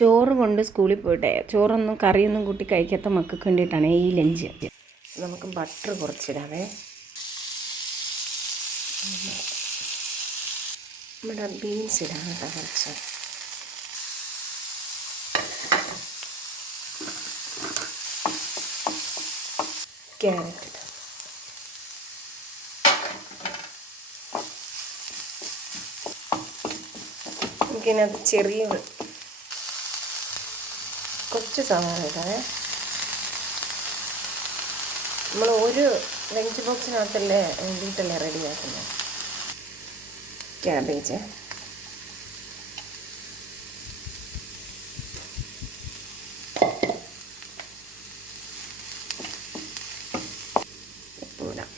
ചോറ് കൊണ്ട് സ്കൂളിൽ പോയിട്ട് ചോറൊന്നും കറിയൊന്നും കൂട്ടി കഴിക്കാത്ത മക്കൾക്ക് വേണ്ടിയിട്ടാണ് ഈ ലഞ്ച്. നമുക്ക് ബട്ടർ കുറച്ചിടാവേ. നമ്മുടെ ബീൻസ് ഇടാം കേട്ടോ, കുറച്ച് ക്യാരറ്റ് ഇടാം. നമുക്കിതിനകത്ത് ചെറിയ കുറച്ച് സവാള ഇടാവേ. നമ്മൾ ഒരു ലഞ്ച് ബോക്സിനകത്തല്ലേ വേണ്ടിയിട്ടല്ലേ റെഡിയാക്കുന്നത്. ക്യാബേജ്, ഉപ്പിടാം,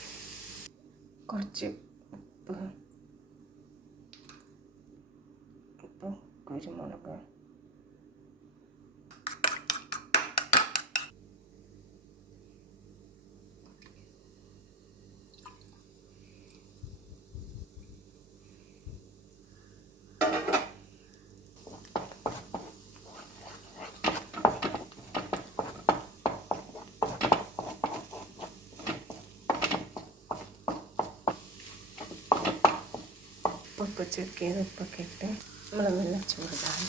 കുറച്ച് ഉപ്പ്, കുരുമുളക്, ഉപ്പൊക്കെ ചെക്ക് ചെയ്ത് ഉപ്പൊക്കെ ഇട്ട് നമ്മൾ നല്ല ചൂടാണ്.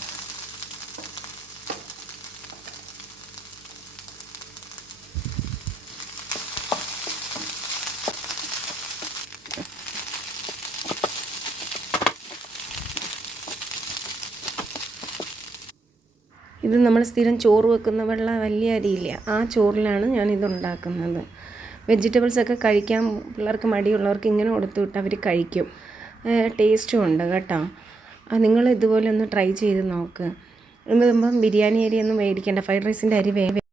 ഇത് നമ്മൾ സ്ഥിരം ചോറ് വെക്കുന്ന വലിയ അരിയില്ല, ആ ചോറിലാണ് ഞാനിതുണ്ടാക്കുന്നത്. വെജിറ്റബിൾസൊക്കെ കഴിക്കാൻ പിള്ളേർക്ക് മടിയുള്ളവർക്ക് ഇങ്ങനെ കൊടുത്തു വിട്ട് അവർ കഴിക്കും. ടേസ്റ്റും ഉണ്ട് കേട്ടോ. നിങ്ങൾ ഇതുപോലെ ഒന്ന് ട്രൈ ചെയ്ത് നോക്ക്. ഇപ്പം ബിരിയാണി അരിയൊന്നും മേടിക്കേണ്ട, ഫ്രൈഡ് റൈസിൻ്റെ അരി